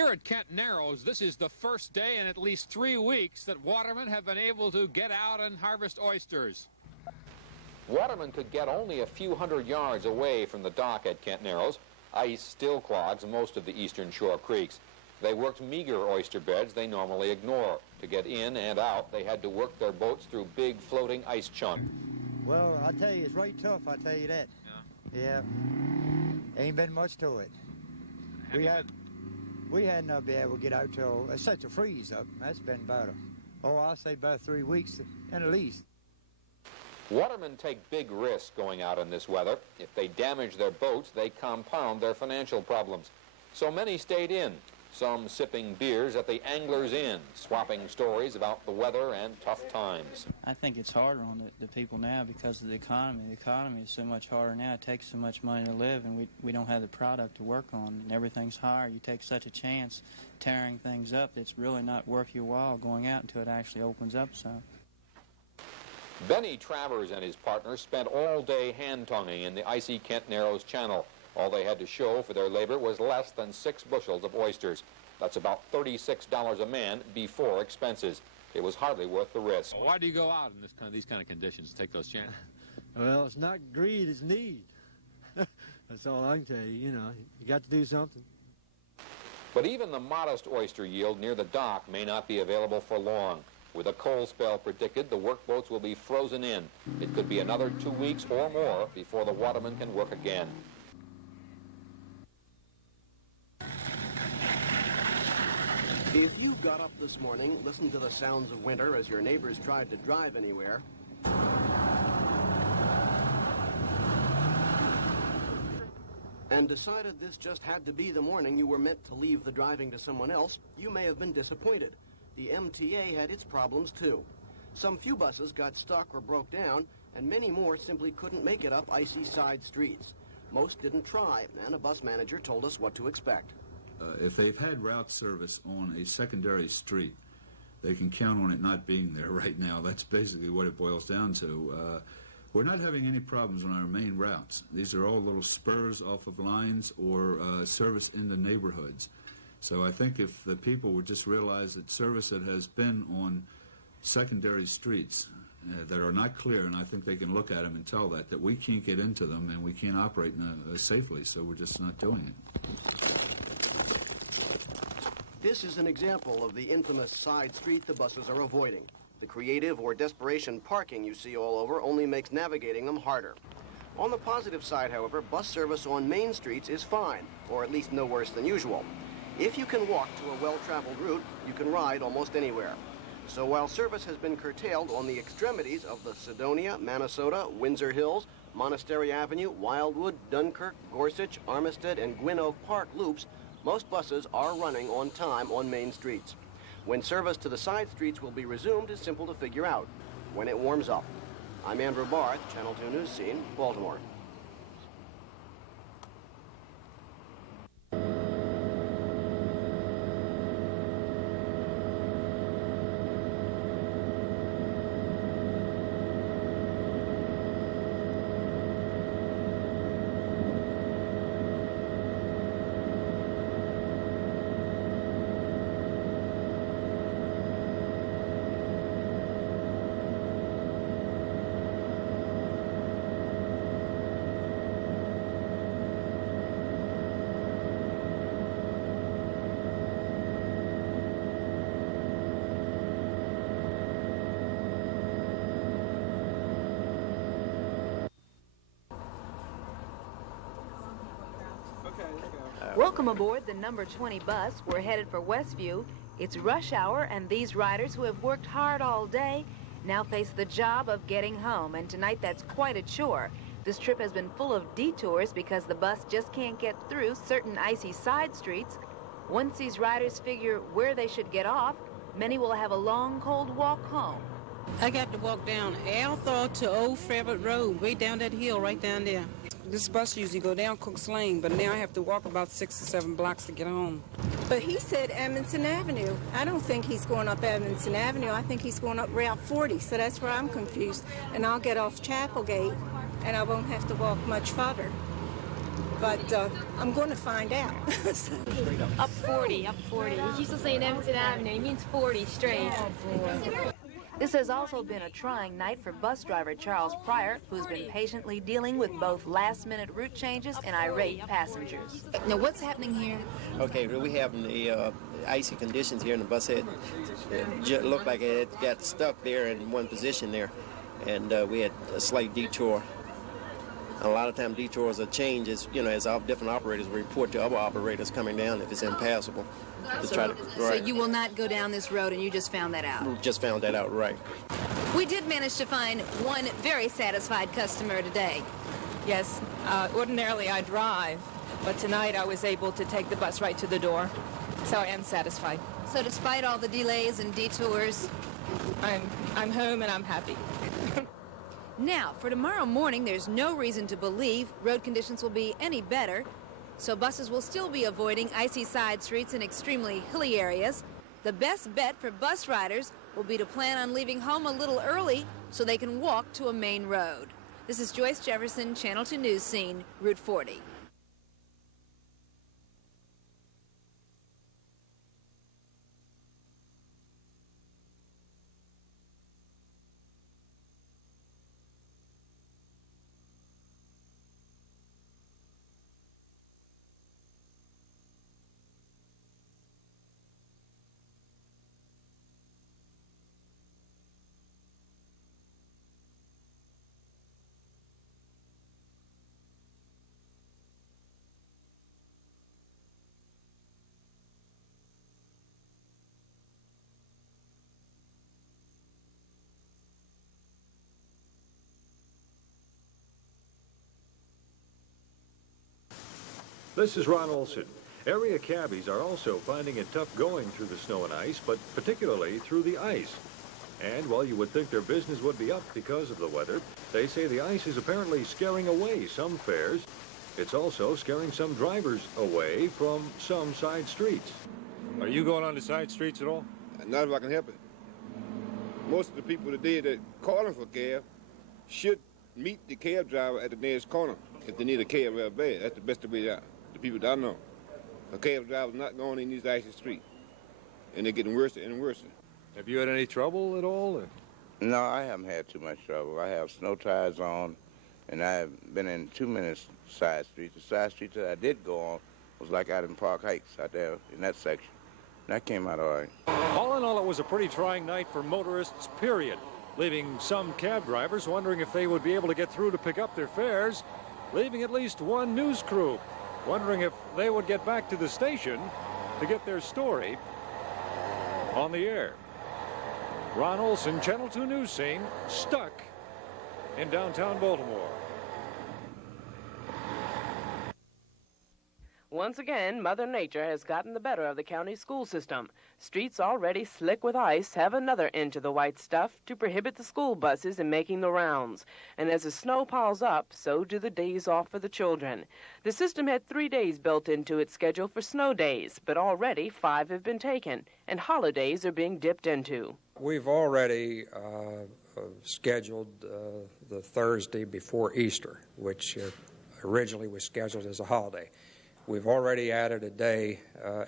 Here at Kent Narrows, this is the first day in at least 3 weeks that watermen have been able to get out and harvest oysters. Watermen could get only a few hundred yards away from the dock at Kent Narrows. Ice still clogs most of the eastern shore creeks. They worked meager oyster beds they normally ignore. To get in and out, they had to work their boats through big floating ice chunks. Well, I tell you, it's right tough, I tell you that. Yeah. Ain't been much to it. We had not been able to get out till it's such a freeze up. That's been about I'll say about 3 weeks at least. Watermen take big risks going out in this weather. If they damage their boats, they compound their financial problems. So many stayed in, some sipping beers at the Angler's Inn, swapping stories about the weather and tough times. I think it's harder on the people now because of the economy. The economy is so much harder now. It takes so much money to live, and we don't have the product to work on, and everything's higher. You take such a chance tearing things up, it's really not worth your while going out until it actually opens up some. Benny Travers and his partner spent all day hand-tonguing in the icy Kent Narrows Channel. All they had to show for their labor was less than 6 bushels of oysters. That's about $36 a man before expenses. It was hardly worth the risk. Why do you go out in these kind of conditions, take those chances? Well, it's not greed, it's need. That's all I can tell you. You know, you got to do something. But even the modest oyster yield near the dock may not be available for long. With a cold spell predicted, the workboats will be frozen in. It could be another 2 weeks or more before the watermen can work again. If you got up this morning, listened to the sounds of winter as your neighbors tried to drive anywhere, and decided this just had to be the morning you were meant to leave the driving to someone else, you may have been disappointed. The MTA had its problems too. Some few buses got stuck or broke down, and many more simply couldn't make it up icy side streets. Most didn't try, and a bus manager told us what to expect. If they've had route service on a secondary street, they can count on it not being there right now. That's basically what it boils down to. We're not having any problems on our main routes. These are all little spurs off of lines or service in the neighborhoods. So I think if the people would just realize that service that has been on secondary streets that are not clear, and I think they can look at them and tell that we can't get into them and we can't operate safely, so we're just not doing it. This is an example of the infamous side street the buses are avoiding. The creative or desperation parking you see all over only makes navigating them harder. On the positive side, however, bus service on main streets is fine, or at least no worse than usual. If you can walk to a well-traveled route, you can ride almost anywhere. So while service has been curtailed on the extremities of the Sedonia, Minnesota, Windsor Hills, Monastery Avenue, Wildwood, Dunkirk, Gorsuch, Armistead, and Gwynn Oak Park loops, most buses are running on time on main streets. When service to the side streets will be resumed is simple to figure out, when it warms up. I'm Andrew Barth, Channel 2 News Scene, Baltimore. Welcome aboard the number 20 bus. We're headed for Westview. It's rush hour, and these riders who have worked hard all day now face the job of getting home. And tonight, that's quite a chore. This trip has been full of detours because the bus just can't get through certain icy side streets. Once these riders figure where they should get off, many will have a long, cold walk home. I got to walk down Althor to Old Fairwood Road, way down that hill right down there. This bus usually go down Cook's Lane, but now I have to walk about 6 or 7 blocks to get home. But he said Edmondson Avenue. I don't think he's going up Edmondson Avenue. I think he's going up Route 40, so that's where I'm confused. And I'll get off Chapelgate, and I won't have to walk much farther. but I'm going to find out. Up 40, up 40. He's used to saying Evanston Avenue. He means 40 straight. This has also been a trying night for bus driver Charles Pryor, who's been patiently dealing with both last-minute route changes and irate passengers. Now, what's happening here? Okay, we have the icy conditions here in the bus head. It looked like it got stuck there in one position there, and we had a slight detour. A lot of times detours are changed as, as our different operators report to other operators coming down if it's impassable. So you will not go down this road, and you just found that out? We just found that out, right. We did manage to find one very satisfied customer today. Yes, ordinarily I drive, but tonight I was able to take the bus right to the door, so I am satisfied. So despite all the delays and detours, I'm home and I'm happy. Now, for tomorrow morning, there's no reason to believe road conditions will be any better, so buses will still be avoiding icy side streets in extremely hilly areas. The best bet for bus riders will be to plan on leaving home a little early so they can walk to a main road. This is Joyce Jefferson, Channel 2 News Scene, Route 40. This is Ron Olson. Area cabbies are also finding it tough going through the snow and ice, but particularly through the ice. And while you would think their business would be up because of the weather, they say the ice is apparently scaring away some fares. It's also scaring some drivers away from some side streets. Are you going on the side streets at all? Not if I can help it. Most of the people today that calling for cab should meet the cab driver at the nearest corner if they need a cab real bad. That's the best way out. The people that I know. A cab driver's not going in these icy streets. And they're getting worse and worse. Have you had any trouble at all? Or? No, I haven't had too much trouble. I have snow tires on, and I've been in too many side streets. The side street that I did go on was like out in Park Heights, out there in that section. And that came out all right. All in all, it was a pretty trying night for motorists, period, leaving some cab drivers wondering if they would be able to get through to pick up their fares, leaving at least one news crew wondering if they would get back to the station to get their story on the air. Ron Olson, Channel 2 News Scene, stuck in downtown Baltimore. Once again, Mother Nature has gotten the better of the county school system. Streets already slick with ice have another inch of the white stuff to prohibit the school buses in making the rounds. And as the snow piles up, so do the days off for the children. The system had 3 days built into its schedule for snow days, but already 5 have been taken, and holidays are being dipped into. We've already scheduled the Thursday before Easter, which originally was scheduled as a holiday. We've already added a day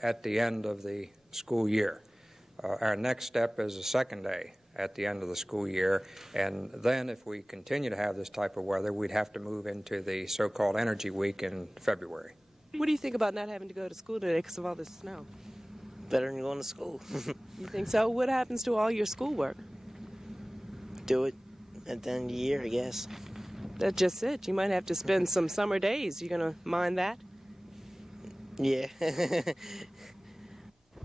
at the end of the school year. Our next step is a second day at the end of the school year, and then if we continue to have this type of weather, we'd have to move into the so-called Energy Week in February. What do you think about not having to go to school today because of all this snow? Better than going to school. You think so? What happens to all your schoolwork? Do it at the end of the year, I guess. That's just it. You might have to spend some summer days. You going to mind that? Yeah.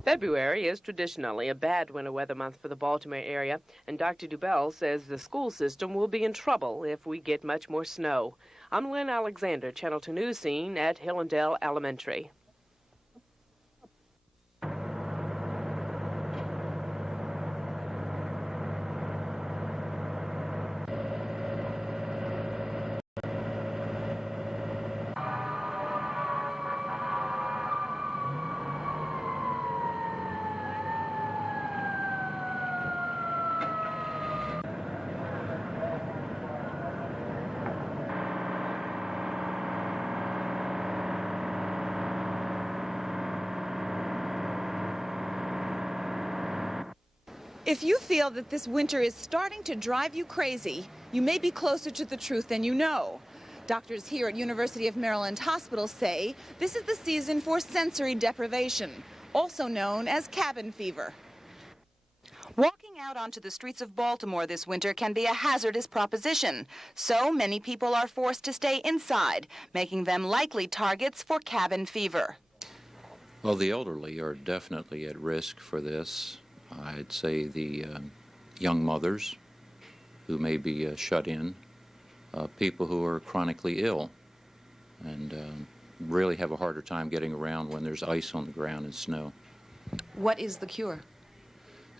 February is traditionally a bad winter weather month for the Baltimore area, and Dr. Dubell says the school system will be in trouble if we get much more snow. I'm Lynn Alexander, Channel 2 News Scene at Hillendale Elementary. If you feel that this winter is starting to drive you crazy, you may be closer to the truth than you know. Doctors here at University of Maryland Hospital say this is the season for sensory deprivation, also known as cabin fever. Walking out onto the streets of Baltimore this winter can be a hazardous proposition, so many people are forced to stay inside, making them likely targets for cabin fever. Well, the elderly are definitely at risk for this. I'd say the young mothers who may be shut in, people who are chronically ill and really have a harder time getting around when there's ice on the ground and snow. What is the cure?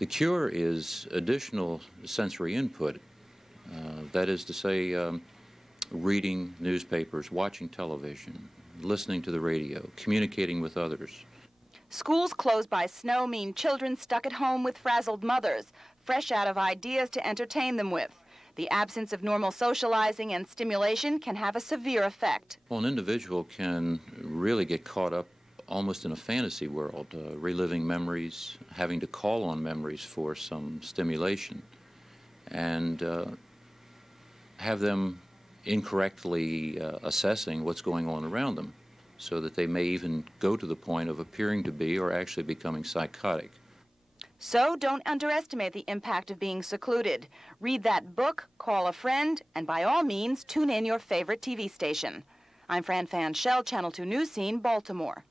The cure is additional sensory input. That is to say, reading newspapers, watching television, listening to the radio, communicating with others. Schools closed by snow mean children stuck at home with frazzled mothers, fresh out of ideas to entertain them with. The absence of normal socializing and stimulation can have a severe effect. Well, an individual can really get caught up almost in a fantasy world, reliving memories, having to call on memories for some stimulation, and have them incorrectly assessing what's going on around them, so that they may even go to the point of appearing to be or actually becoming psychotic. So don't underestimate the impact of being secluded. Read that book, call a friend, and by all means, tune in your favorite TV station. I'm Fran Fan Shell, Channel 2 News Scene, Baltimore.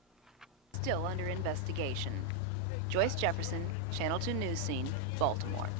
Still under investigation. Joyce Jefferson, Channel 2 News Scene, Baltimore.